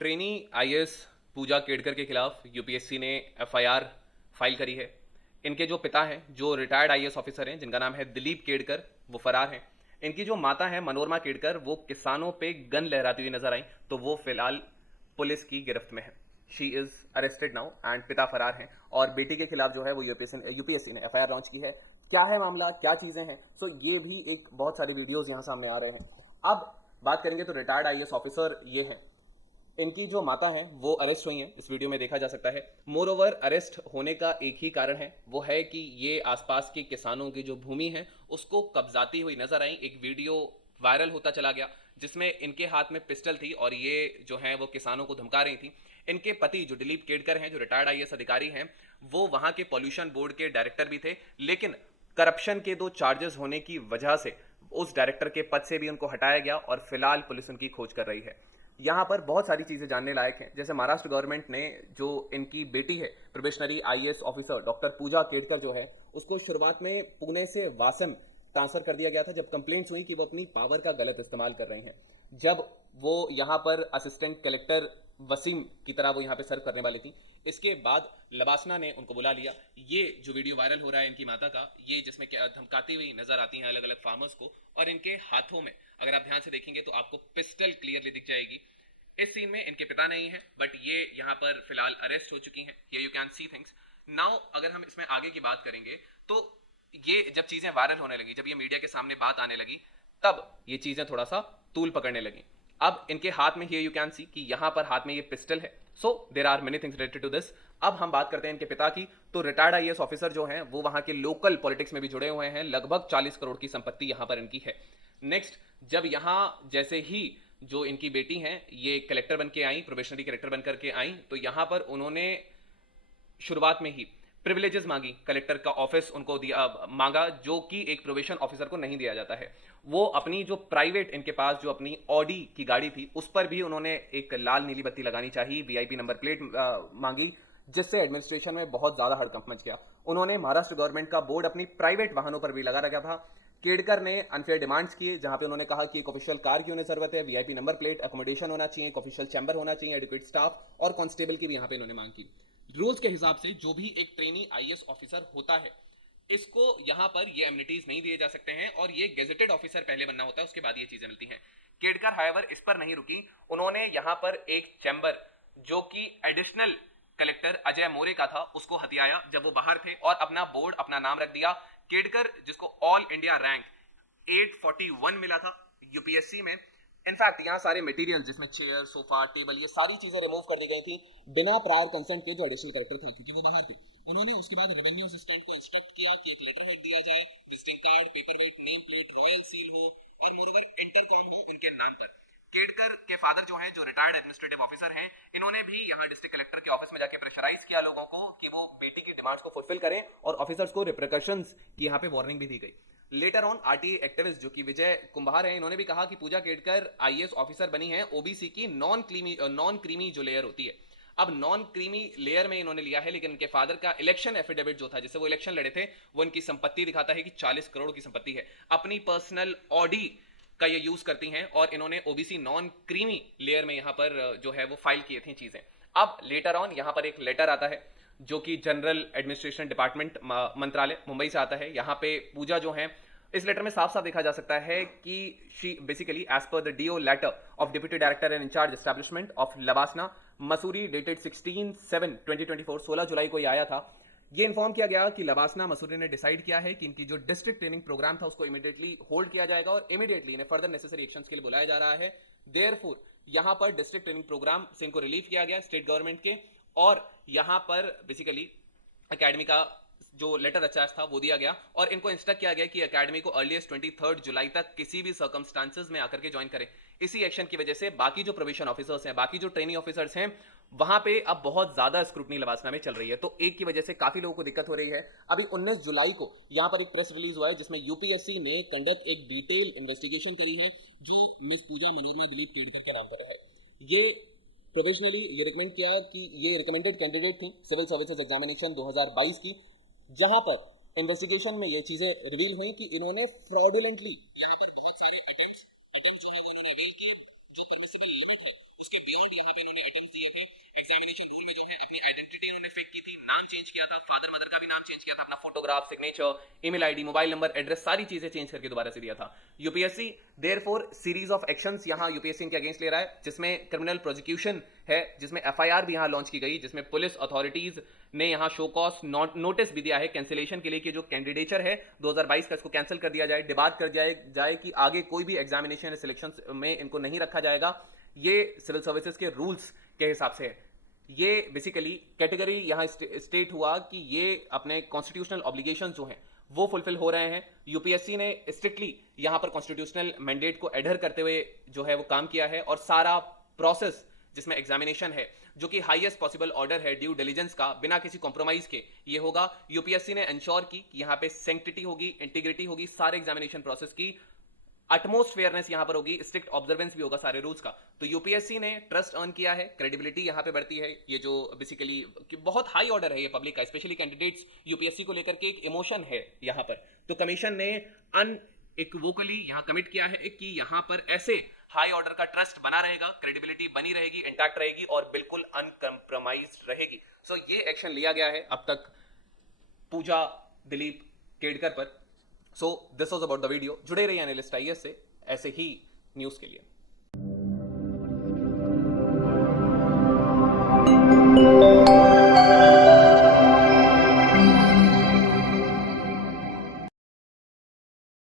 Trainee IAS पूजा केडकर के खिलाफ UPSC ने एफआईआर फाइल करी है। इनके जो पिता हैं, जो रिटायर्ड आईएएस ऑफिसर हैं, जिनका नाम है दिलीप केडकर, वो फरार हैं। इनकी जो माता है मनोरमा केडकर, वो किसानों पे गन लहराती हुई नजर आई, तो वो फिलहाल पुलिस की गिरफ्त में है। She is arrested now and पिता फरार हैं। और बेटी के खिलाफ जो है वो यूपीएससी ने एफआईआर लॉन्च की है। क्या है मामला, क्या चीजें हैं, सो ये भी एक बहुत सारी वीडियोज यहाँ सामने आ रहे हैं। अब बात करेंगे तो रिटायर्ड आईएएस ऑफिसर ये हैं। इनकी जो माता हैं वो अरेस्ट हुई हैं, इस वीडियो में देखा जा सकता है। मोर ओवर अरेस्ट होने का एक ही कारण है, वो है कि ये आसपास के किसानों की जो भूमि है उसको कब्जाती हुई नजर आई। एक वीडियो वायरल होता चला गया जिसमें इनके हाथ में पिस्टल थी और ये जो है वो किसानों को धमका रही थी। इनके पति जो दिलीप केडकर हैं, जो रिटायर्ड आईएएस अधिकारी हैं, वो वहां के पॉल्यूशन बोर्ड के डायरेक्टर भी थे, लेकिन करप्शन के 2 चार्जेस होने की वजह से उस डायरेक्टर के पद से भी उनको हटाया गया और फिलहाल पुलिस उनकी खोज कर रही है। यहाँ पर बहुत सारी चीज़ें जानने लायक हैं। जैसे महाराष्ट्र गवर्नमेंट ने जो इनकी बेटी है, प्रोबेशनरी आईएएस ऑफिसर डॉक्टर पूजा केडकर जो है, उसको शुरुआत में पुणे से वासम ट्रांसफर कर दिया गया था जब कंप्लेंट्स हुई कि वो अपनी पावर का गलत इस्तेमाल कर रही हैं। जब वो यहाँ पर असिस्टेंट कलेक्टर वसीम की तरह वो यहाँ पे सर्व करने वाली थी, इसके बाद लबासना ने उनको बुला लिया। ये जो वीडियो वायरल हो रहा है इनकी माता का, ये जिसमें धमकाती हुई नजर आती हैं अलग अलग फार्मर्स को, और इनके हाथों में अगर आप ध्यान से देखेंगे तो आपको पिस्टल क्लियरली दिख जाएगी। इस सीन में इनके पिता नहीं है, बट ये यहाँ पर फिलहाल अरेस्ट हो चुकी हैं। ये you can see things now. अगर हम इसमें आगे की बात करेंगे तो ये जब चीजें वायरल होने लगी, जब ये मीडिया के सामने बात आने लगी, तब ये चीजें थोड़ा सा तूल पकड़ने लगी। अब इनके हाथ में ये यू कैन सी कि यहां पर हाथ में ये पिस्टल है। So there are many things related to this. अब हम बात करते हैं इनके पिता की। तो रिटायर्ड आईएएस ऑफिसर जो हैं वो वहां के लोकल पॉलिटिक्स में भी जुड़े हुए हैं। लगभग 40 करोड़ की संपत्ति यहां पर इनकी है। नेक्स्ट, जब यहां जैसे ही जो इनकी बेटी हैं ये कलेक्टर बन के आई, प्रोबेशनरी कलेक्टर बनकर के आई, तो यहां पर उन्होंने शुरुआत में ही प्रिविलेजेस मांगी, कलेक्टर का ऑफिस उनको दिया मांगा, जो कि एक प्रोबेशन ऑफिसर को नहीं दिया जाता है। वो अपनी जो प्राइवेट इनके पास जो अपनी ऑडी की गाड़ी थी उस पर भी उन्होंने एक लाल नीली बत्ती लगानी चाहिए, वीआईपी नंबर प्लेट मांगी, जिससे एडमिनिस्ट्रेशन में बहुत ज्यादा हड़कंप मच गया। उन्होंने महाराष्ट्र गवर्नमेंट का बोर्ड अपनी प्राइवेट वाहनों पर भी लगा रखा था। केडकर ने अनफेयर डिमांड्स किए, जहां पे उन्होंने कहा कि एक ऑफिशियल कार की उन्हें जरूरत है, वीआईपी नंबर प्लेट, एकोमोडेशन होना चाहिए, एक ऑफिशियल चैम्बर होना चाहिए, एडुकेट स्टाफ और कांस्टेबल की भी यहां पे इन्होंने मांग की। रूल्स के हिसाब से जो भी एक ट्रेनी आईएएस ऑफिसर होता है, इसको यहां पर ये एमिनिटीज नहीं दिए जा सकते हैं और ये गेजेटेड ऑफिसर पहले बनना होता है, उसके बाद ये चीजें मिलती हैं। केडकर हाइवर इस पर नहीं रुकी, उन्होंने यहां पर एक चैम्बर जो कि एडिशनल कलेक्टर अजय मोरे का था उसको हथियाया जब वो बाहर थे और अपना बोर्ड, अपना नाम रख दिया केडकर, जिसको ऑल इंडिया रैंक 841 मिला था यूपीएससी में। इनफैक्ट यहाँ सारे मटेरियल जिसमें चेयर, सोफा, टेबल, ये सारी चीजें रिमूव कर दी गई थी बिना प्रायर कंसेंट के जो एडिशनल कलेक्टर था, क्योंकि वो बाहर थी। उन्होंने उसके बाद रेवेन्यू असिस्टेंट को इंस्ट्रक्ट किया कि एक लेटर हेड दिया जाए, visiting card, paperweight, name plate, royal seal हो और मोरओवर इंटरकॉम हो उनके नाम पर। केडकर के फादर जो हैं, जो रिटायर्ड एडमिनिस्ट्रेटिव ऑफिसर हैं, इन्होंने भी यहाँ डिस्ट्रिक्ट कलेक्टर के ऑफिस में जाके प्रेशराइज किया लोगों को कि वो बेटी की डिमांड्स को फुलफिल करें और ऑफिसर्स को रिप्रिकॉशंस की यहाँ पे वार्निंग भी दी गई। लेटर ऑन आरटीए एक्टिविस्ट जो कि विजय कुंभार हैं, इन्होंने भी कहा कि पूजा केडकर आईएएस ऑफिसर बनी है ओबीसी की नॉन क्रीमी जो लेयर होती है। अब नॉन क्रीमी लेयर में इन्होंने लिया है, लेकिन इनके फादर का इलेक्शन एफिडेविट जो था, जिससे वो इलेक्शन लड़े थे, वो इनकी संपत्ति दिखाता है कि 40 करोड़ की संपत्ति है। अपनी पर्सनल ऑडी का ये यूज करती हैं और इन्होंने ओबीसी नॉन क्रीमी लेयर में यहां पर जो है वो फाइल किए थे चीजें। अब लेटर ऑन यहां पर एक लेटर आता है जो कि जनरल एडमिनिस्ट्रेशन डिपार्टमेंट मंत्रालय मुंबई से आता है। यहाँ पे पूजा जो है, इस लेटर में साफ साफ देखा जा सकता है कि she basically as per the DO letter of deputy director and incharge establishment of LBSNAA Mussoorie dated 16/7/2024, 16 जुलाई को ये आया था। ये इन्फॉर्म किया गया कि लबासना मसूरी ने डिसाइड किया है कि इनकी जो डिस्ट्रिक्ट ट्रेनिंग प्रोग्राम था उसको इमीडिएटली होल्ड किया जाएगा और इमीडिएटली इन्हें फर्दर नेसेसरी एक्शंस के लिए बुलाया जा रहा है। देयरफॉर यहां पर डिस्ट्रिक्ट ट्रेनिंग प्रोग्राम से इनको रिलीव किया गया स्टेट गवर्नमेंट के, और यहां पर बेसिकली एकेडमी का जो लेटर अचार्ज था वो दिया गया और इनको इंस्ट्रक्ट किया गया कि एकेडमी को अर्लीस्ट 23 जुलाई तक किसी भी सर्कमस्टांसेस में आकर के ज्वाइन करें। इसी एक्शन की वजह से बाकी जो प्रोबेशन ऑफिसर्स हैं, बाकी जो ट्रेनिंग ऑफिसर्स हैं, वहां पे अब बहुत ज्यादा स्क्रूटनी लबासना में चल रही है। तो एक की वजह से काफी लोगों को दिक्कत हो रही है। अभी 19 जुलाई को यहां पर एक प्रेस रिलीज हुआ है जिसमें यूपीएससी ने कंडक्ट एक डिटेल इन्वेस्टिगेशन करी है जो मिस पूजा मनोरमा दिलीप केडकर के नाम पर है। ये प्रोफेशनली ये रिकमेंड किया कि ये रिकमेंडेड कैंडिडेट थी सिविल सर्विसेज एग्जामिनेशन 2022 की, जहां पर इन्वेस्टिगेशन में ये चीजें रिवील हुई कि इन्होंने फ्रॉडुलेंटली यहाँ पर बहुत सारे अटेम्प्ट जो है वो इन्होंने अवेल किए, जो परमिसिबल लिमिट है उसके बियॉन्ड यहाँ पे इन्होंने अटेम्प्ट दिए थे। एग्जामिनेशन रूल में जो है अपनी आइडेंटिटी इन्होंने फेक की थी, नाम चेंज किया था, फादर मदर का भी नाम चेंज किया था, अपना photograph, signature, email ID, mobile number, address, सारी चीजें चेंज करके दोबारा से दिया था। UPSC therefore series of actions यहाँ यूपीएससी इनके अगेंस्ट ले रहा है, जिसमें क्रिमिनल प्रोसिक्यूशन है, जिसमें एफआईआर भी यहाँ लॉन्च की गई, जिसमें पुलिस अथॉरिटीज ने यहाँ शो कॉज नोटिस भी दिया है कैंसिलेशन के लिए कि जो कैंडिडेचर है 2022 का इसको कैंसिल कर दिया जाए, डिबार कर जाए कि आगे कोई भी एग्जामिनेशन सिलेक्शन में इनको नहीं रखा जाएगा। ये सिविल सर्विसेज के रूल्स के हिसाब से है। ये बेसिकली कैटेगरी यहाँ स्टेट हुआ कि ये अपने कॉन्स्टिट्यूशनल ऑब्लिगेशंस जो हैं वो फुलफिल हो रहे हैं। यूपीएससी ने स्ट्रिक्टली यहाँ पर कॉन्स्टिट्यूशनल मैंडेट को एडहर करते हुए जो है वो काम किया है, और सारा प्रोसेस जिसमें एग्जामिनेशन है जो कि हाईएस्ट पॉसिबल ऑर्डर है ड्यू डिलीजेंस का, बिना किसी कॉम्प्रोमाइज के ये होगा। यूपीएससी ने इंश्योर की कि यहाँ पे सेंक्टिटी होगी, इंटीग्रिटी होगी, सारे एग्जामिनेशन प्रोसेस की अटमोस्ट फेयरनेस यहां पर होगी, स्ट्रिक्ट ऑब्जर्वेंस भी होगा सारे रूल्स का। तो यूपीएससी ने ट्रस्ट अर्न किया है, क्रेडिबिलिटी यहां पे बढ़ती है। ये जो बेसिकली बहुत हाई ऑर्डर है ये पब्लिक का, स्पेशली कैंडिडेट्स यूपीएससी को लेकर के एक इमोशन है यहां पर। तो कमीशन ने अनइक्वोकली यहां कमिट किया है कि यहां पर ऐसे हाई ऑर्डर का ट्रस्ट बना रहेगा, क्रेडिबिलिटी बनी रहेगी, इंटैक्ट रहेगी और बिल्कुल अनकम्प्रोमाइज रहेगी। सो ये एक्शन लिया गया है अब तक पूजा दिलीप केडकर पर। So this was about the video. जुड़े रहिए एनालिस्ट आईएएस से ऐसे ही न्यूज़ के लिए।